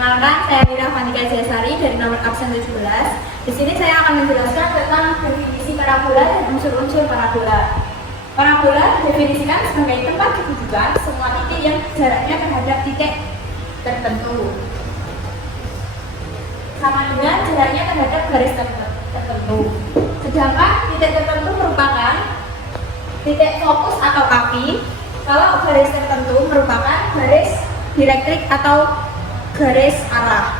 Perkenalkan, saya Wira Fanika Jasari dari nomor absen 17. Di sini saya akan menjelaskan tentang definisi parabola dan unsur-unsur parabola. Parabola didefinisikan sebagai tempat kedudukan semua titik yang jaraknya terhadap titik tertentu, sama dengan jaraknya terhadap garis tertentu. Sedangkan titik tertentu merupakan titik fokus atau api, kalau garis tertentu merupakan garis direktrik atau garis arah.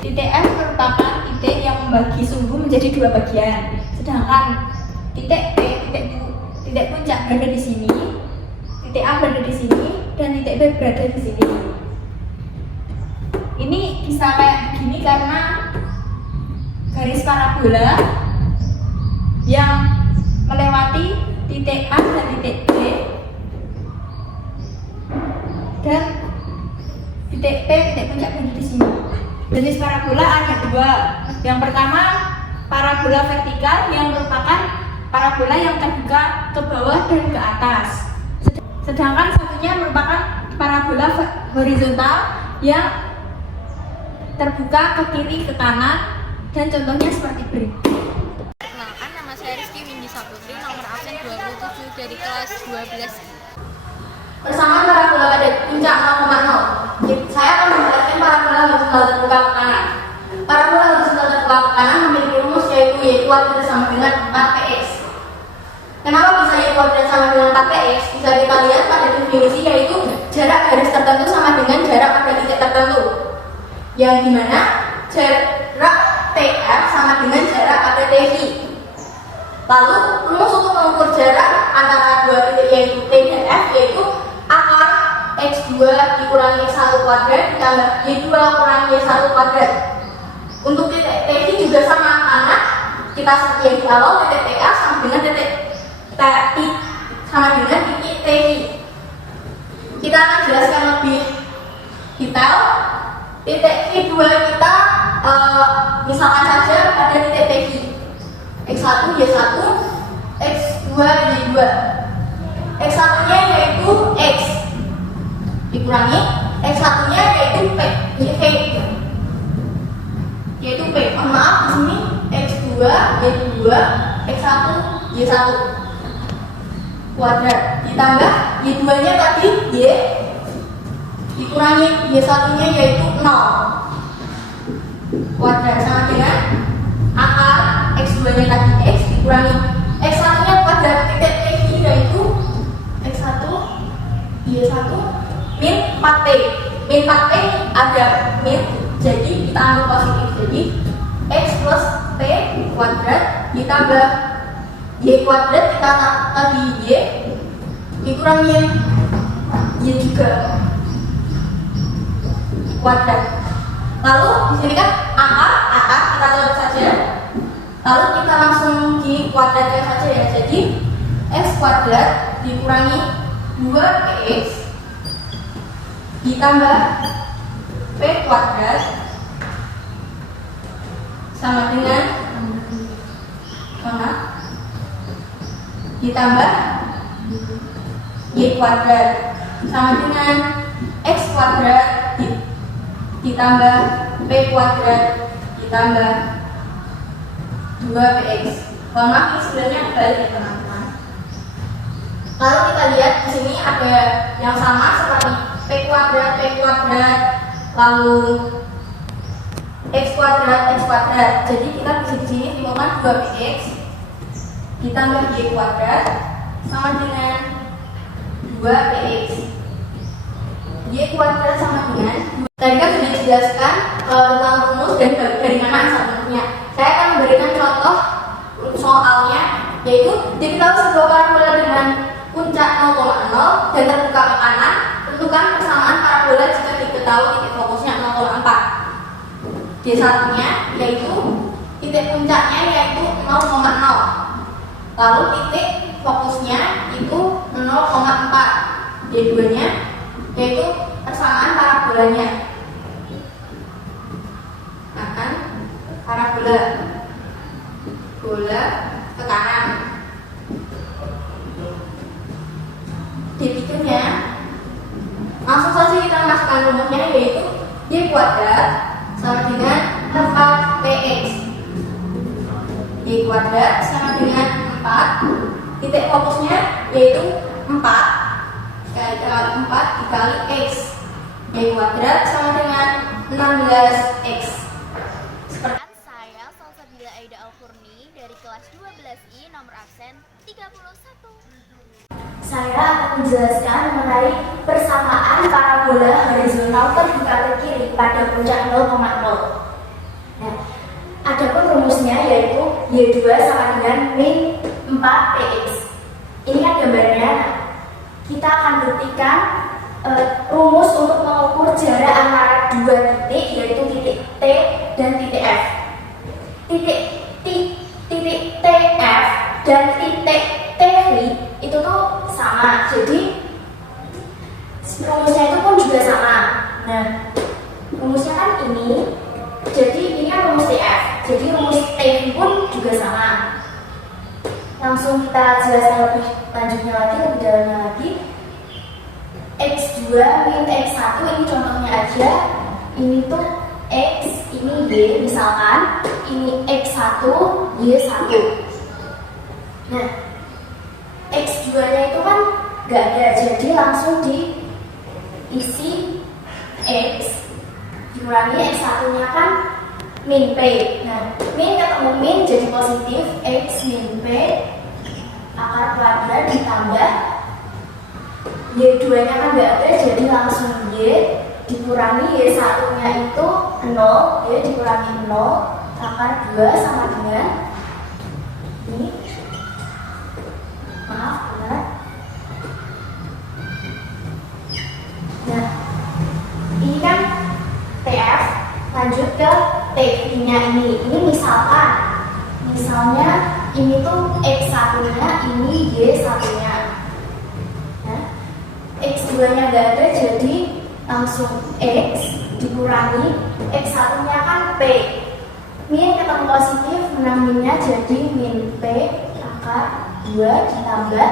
Titik F merupakan titik yang membagi sumbu menjadi dua bagian, sedangkan titik P, titik puncak berada di sini, titik A berada di sini, dan titik B berada di sini. Ini bisa kayak begini karena garis parabola yang melewati titik A dan titik B dan titik P, titik puncak berada di sini. Jenis parabola ada dua. Yang pertama, parabola vertikal yang merupakan parabola yang terbuka ke bawah dan ke atas. Sedangkan satunya merupakan parabola horizontal yang terbuka ke kiri, ke kanan, dan contohnya seperti berikut. Perkenalkan, nama saya Rizky Windy Saputri, nomor absen 27 dari kelas 12. Persamaan parabola pada puncak 0,0. Saya akan menjelaskan parabola horizontal terbuka ke kanan. Parabola horizontal terbuka ke kanan memiliki rumus yaitu y kuadrat sama dengan 4px. Kenapa bisa y kuadrat sama dengan 4px? Bisa kita lihat pada definisi, yaitu jarak garis tertentu sama dengan jarak pada titik tertentu, yang dimana jarak TF sama dengan jarak pada TI. Lalu rumus untuk mengukur jarak antara dua titik yaitu T dan F yaitu akar X2 dikurangi X1 kuadrat ditambah Y2 kurangi Y1 kuadrat. Untuk titik TI juga sama, karena kita seperti yang di awal, titik TA sama dengan titik TI sama dengan titik TI. Kita akan jelaskan lebih detail. Titik Q2 kita misalkan saja pada titik TI X1 Y1 X2 Y2. X1 nya yaitu X dikurangi X1 nya yaitu P, yaitu P. Mohon maaf, di sini X2 Y2 X1 Y1 kuadrat ditambah Y2 nya tadi Y dikurangi Y1 nya yaitu 0 kuadrat sama dengan akar X2 nya tadi X dikurangi X1 nya kuadrat titik TI yaitu X1 Y1 min 4T. Min 4T ada min, jadi kita ambil positif, jadi X plus T kuadrat ditambah Y kuadrat, kita tadi Y dikurangi Y juga kuadrat. Lalu di sini kan akar kita coret saja. Lalu kita langsung di kuadratkan saja ya. Jadi X kuadrat dikurangi 2px ditambah P kuadrat sama dengan ditambah Y kuadrat sama dengan X kuadrat ditambah P kuadrat ditambah 2px. Mohon maaf, ini sebenarnya kebalik ya teman-teman. Lalu kita lihat di sini ada yang sama seperti P kuadrat, lalu X kuadrat. Jadi kita bisa di sini timbulkan 2px ditambah Y kuadrat sama dengan 2px. Y kuadrat sama dengan, tadi kan sudah dijelaskan tentang rumus dan dari mana asalnya. Saya akan memberikan contoh soalnya, yaitu jika tahu sebuah parabola dengan puncak 0,0 dan terbuka ke kanan, tentukan persamaan parabola jika diketahui titik fokusnya 0,4. D1 nya yaitu titik puncaknya yaitu 0,0, lalu titik fokusnya itu 0,4. D2 nya yaitu persamaan parabolanya. Akan parabola ke kanan. D3 nya langsung saja kita masukkan rumusnya, yaitu Y kuadrat sama dengan 4px. Y kuadrat sama dengan 4, titik fokusnya yaitu 4 kali 4 dikali x. Y kuadrat sama dengan 16x. Saya Salsabila Aida Alfurni dari kelas 12I nomor absen 31. Saya akan menjelaskan mengenai persamaan parabola horizontal terbuka ke kiri pada puncak 0,0. Nah, adapun rumusnya yaitu Y2 sama dengan min 4px. Ini kan gambarnya. Kita akan buktikan rumus untuk mengukur jarak antara dua titik, yaitu titik T dan titik F. Titik TF dan titik TV itu tuh sama, jadi rumusnya itu pun juga sama. Nah, rumusnya kan ini, jadi ini kan rumus TF, jadi rumus TV pun juga sama. Langsung kita jelaskan lebih lanjutnya lagi, lebih dalamnya lagi. X2 min X1 ini contohnya aja. Ini tuh X, ini Y, misalkan ini X1, Y1. Nah, X2 nya itu kan gak ada, jadi langsung diisi X dikurangi X1 nya kan min P. Nah, min ketemu min jadi positif, X min P akar kuadrat ditambah Y2 nya kan gak ada, jadi langsung Y dikurangi Y1 nya itu 0, Y dikurangi 0 akar 2 sama dengan ini, maaf benar. Nah, ini kan TF, lanjut ke TV nya ini misalnya ini tuh X1 nya, ini Y1 nya. X2 nya gak ada, jadi langsung X dikurangi X1 nya kan P. Min ketemu positif, menang minnya jadi min P akar 2 ditambah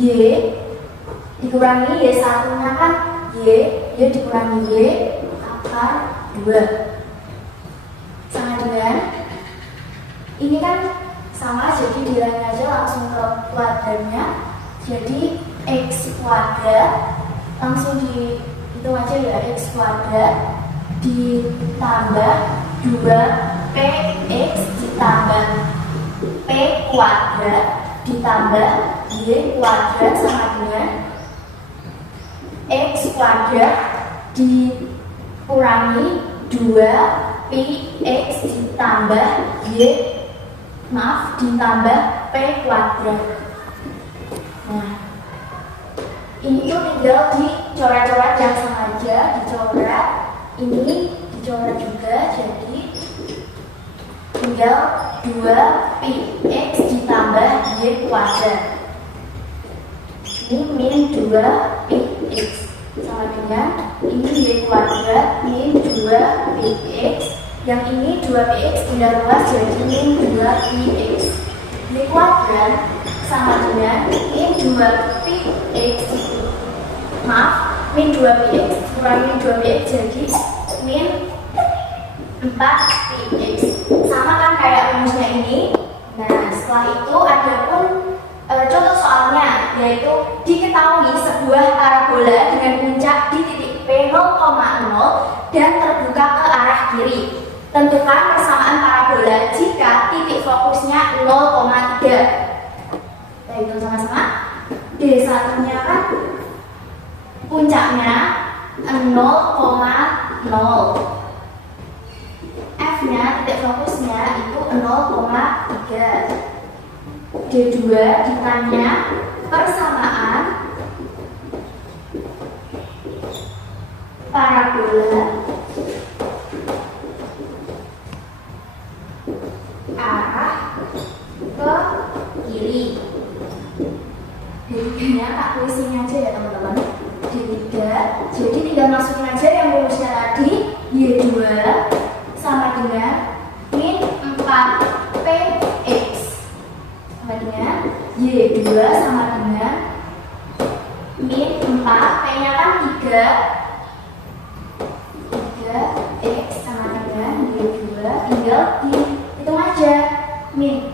Y dikurangi Y1 nya kan Y dikurangi Y akar 2 sama dengan ini kan sama, jadi dihilangin aja langsung ke kuadratnya, jadi X kuadrat langsung dihitung aja ya, X kuadrat ditambah 2px ditambah P kuadrat ditambah Y kuadrat sama dengan X kuadrat dikurangi 2px ditambah ditambah P kuadrat. Nah, ini tuh tinggal dicoret-coret yang sengaja dicoret, ini dicoret juga, jadi tinggal 2px ditambah Y kuadrat. Ini min 2px sama dengan ini Y kuadrat min 2px, yang ini 2px pindah luas jadi min 2px. Y kuadrat sama dengan min 2px, min 2px kurang min 2px jadi min 4px. Sama kan kayak rumusnya ini. Nah, setelah itu ada pun contoh soalnya, yaitu diketahui sebuah parabola dengan puncak di titik P 0,0 dan terbuka ke arah kiri. Tentukan persamaan parabola jika titik fokusnya 0,3. Kita hitung sama-sama. D1 nya kan puncaknya 0,0, F nya titik fokusnya itu 0,3. D2 ditanya persamaan parabola arah ke kiri. D3-nya tak tulisin aja ya teman-teman. D3, jadi tinggal masukin aja yang rumusnya tadi. Y2 sama dengan min 4px sama dengan Y2 sama dengan min 4, P nya kan 3, X sama dengan Y2 tinggal dihitung aja. Min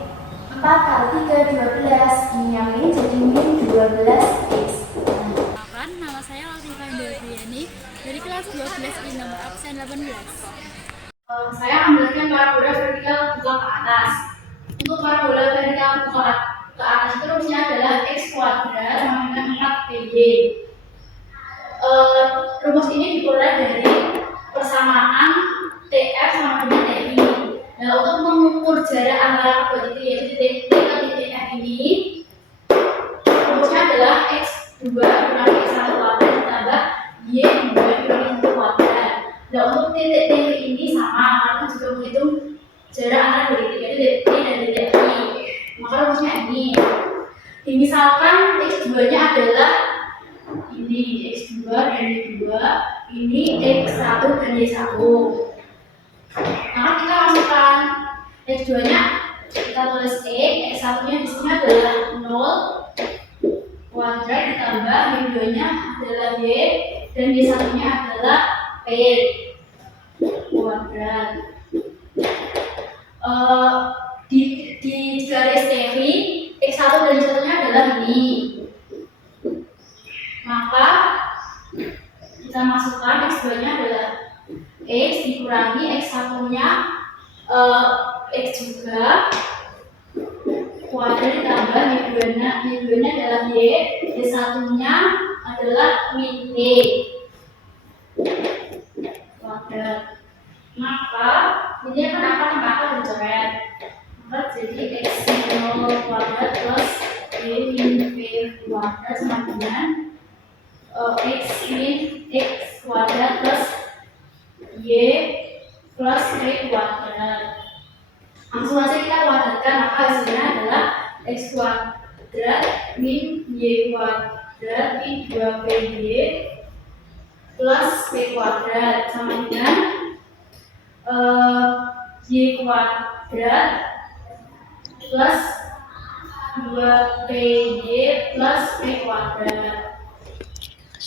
4 kali 3 12, ini yang min jadi min 12X. Perkenalkan, nama saya Latifah Indrayani dari kelas 12 I nomor absen 18. Saya ambilkan parabola vertikal buka ke atas. Untuk parabola vertikal buka ke atas itu rumusnya adalah X kuadrat sama dengan 4PY. Rumus ini diperoleh dari persamaan TF sama dengan TI. Nah, untuk mengukur jarak antara kedua titik yaitu titik T ke titik F ini, rumusnya adalah X2 kurangi X1 kuadrat ditambah Y2 kurangi 1 kuadrat. Nah, untuk titik T ini sama, karena juga menghitung jarak antara dua titik yaitu titik T dan titik I. Maka rumusnya ini. Misalkan X2-nya adalah ini X2 dan Y2, ini X1 dan Y1. Maka kita masukkan X2-nya, kita tulis E, X1-nya di sini adalah 0 kuadrat ditambah Y2-nya adalah Y dan Y1-nya adalah P kuadrat. Di garis teori X1 dan Y1-nya adalah ini. Maka kita masukkan X2-nya adalah X dikurangi X1-nya X juga kuadrat ditambah Y2-nya adalah Y, Y1-nya adalah min P kuadrat. Maka ini akan dicoret. Maka jadi X0 kuadrat plus Y min P kuadrat sama dengan X min X kuadrat plus Y plus P kuadrat. Langsung saja kita kuadratkan, maka hasilnya adalah X kuadrat min Y kuadrat min 2PY plus P kuadrat sama dengan Y kuadrat plus 2PY plus P kuadrat.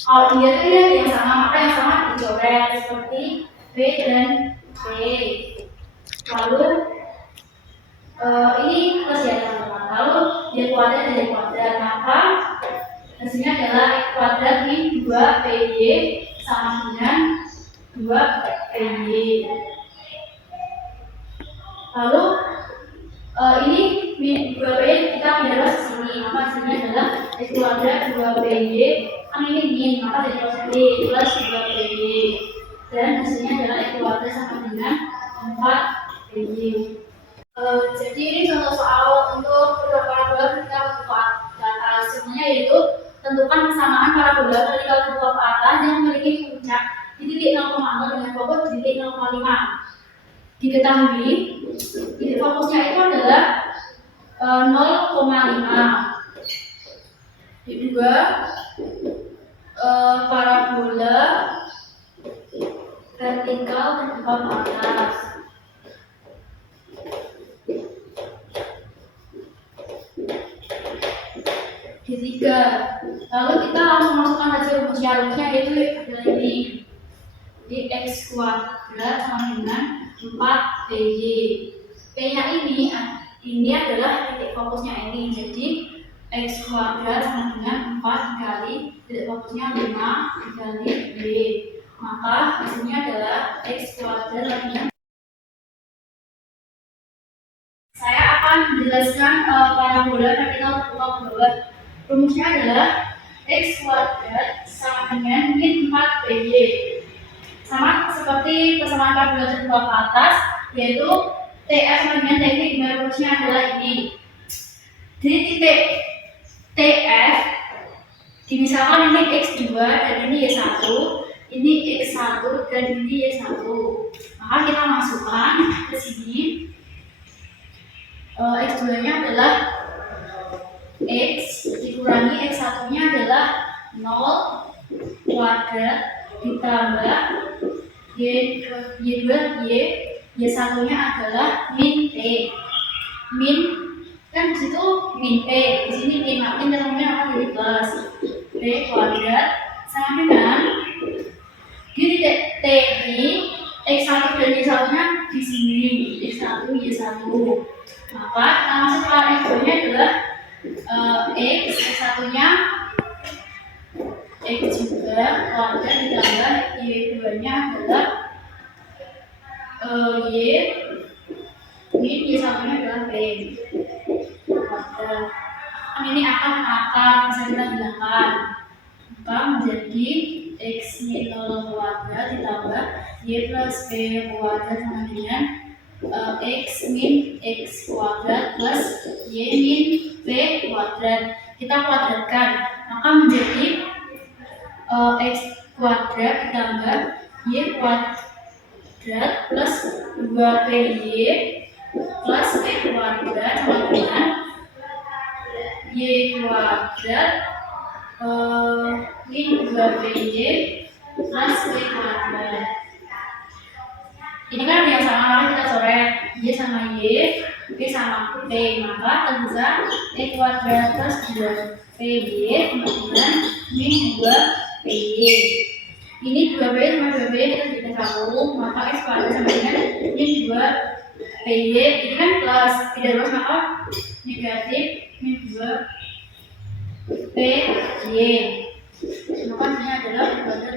Kalau dia itu yang sama, maka yang sama dicoret seperti B dan C. Lalu ini plus ya teman-teman. Lalu Y kuadrat dan Y kuadrat, maka hasilnya adalah X kuadrat min 2PY sama dengan 2PY. Lalu ini min 2PY kita pindah ke sini, maka hasilnya adalah X kuadrat 2PY. Kan ini min, maka jadi positif plus 2PY. Dan hasilnya adalah X kuadrat sama dengan 4PY. Jadi ini contoh soal untuk parabola vertikal bentuk ke atas. Sebenarnya yaitu tentukan kesamaan parabola vertikal bentuk ke atas yang memiliki puncak di titik 0,0 dengan fokus di titik 0,5. Diketahui titik fokusnya itu adalah 0,5. Kedua, parabola vertikal bentuk ke atas. Ketiga, lalu kita langsung masukkan hasil rumusnya yaitu adalah ini. Di X kuadrat sama dengan 4PY. P-nya ini adalah titik fokusnya ini. Jadi X kuadrat sama dengan 4 kali titik fokusnya 5 dikali Y. Maka hasilnya adalah X kuadrat sama dengan. Saya akan menjelaskan parabola vertikal terbuka ke bawah. Rumusnya adalah X kuadrat sama dengan min 4PY. Sama seperti persamaan parabola terbuka ke atas, yaitu TF sama dengan TF, di mana rumusnya adalah ini. Di titik TF, dimisalkan ini X2 dan ini Y1, ini X1 dan ini Y1. Maka kita masukkan ke sini. X2-nya adalah X dikurangi X1-nya adalah 0 kuadrat ditambah Y2 Y1-nya adalah min P. Min kan di situ min P, di sini min, makin dalamnya akan jadi plus P kuadrat sama dengan di titik T ini X1 dan Y1-nya di sini, X1, Y1. Maka nama setelah X2-nya adalah X1-nya X juga, kuadrat ditambah Y2-nya adalah Y, Y1-nya adalah P. Kuadrat. Kan ini akar bisa kita bilangkan. Maka menjadi X min 0 kuadrat ditambah Y plus P kuadrat sama dengan X min X kuadrat plus Y min P kuadrat. Kita kuadratkan, maka menjadi X kuadrat ditambah Y kuadrat plus 2PY plus P kuadrat sama dengan Y kuadrat min 2PY plus P kuadrat. Ini kan yang sama, kita coret Y sama Y, P sama P, maka tersisa Y kuadrat plus 2PY sama dengan min 2PY. Ini 2PY sama 2PY kita jadikan satu, maka X kuadrat sama dengan min 2PY. Ini kan plus, tidak plus maka negatif min 2PY. Maka hasilnya adalah Y kuadrat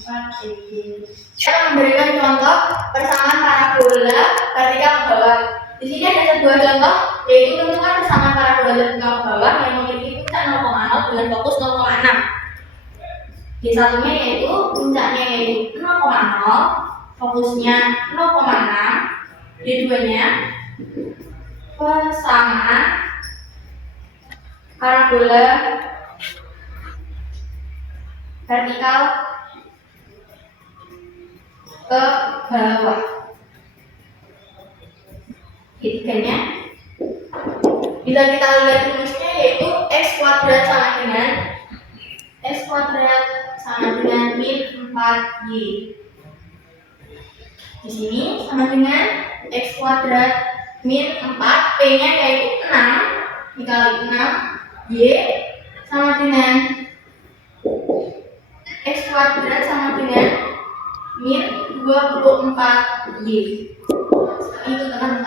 4PY. Saya memberikan contoh persamaan parabola vertikal ke bawah. Di sini ada sebuah contoh, yaitu tentukan persamaan parabola vertikal ke bawah yang memiliki puncak 0,0 dengan fokus 0,6. Di satunya yaitu puncaknya yaitu 0,0, fokusnya 0,6. Di duanya persamaan parabola vertikal ke bawah. Ketiganya bisa kita lihat rumusnya yaitu X kuadrat sama dengan min 4Y. Di sini sama dengan X kuadrat min 4, P-nya yaitu 6 dikali 6, Y sama dengan X kuadrat sama dengan min 24Y. Itu teman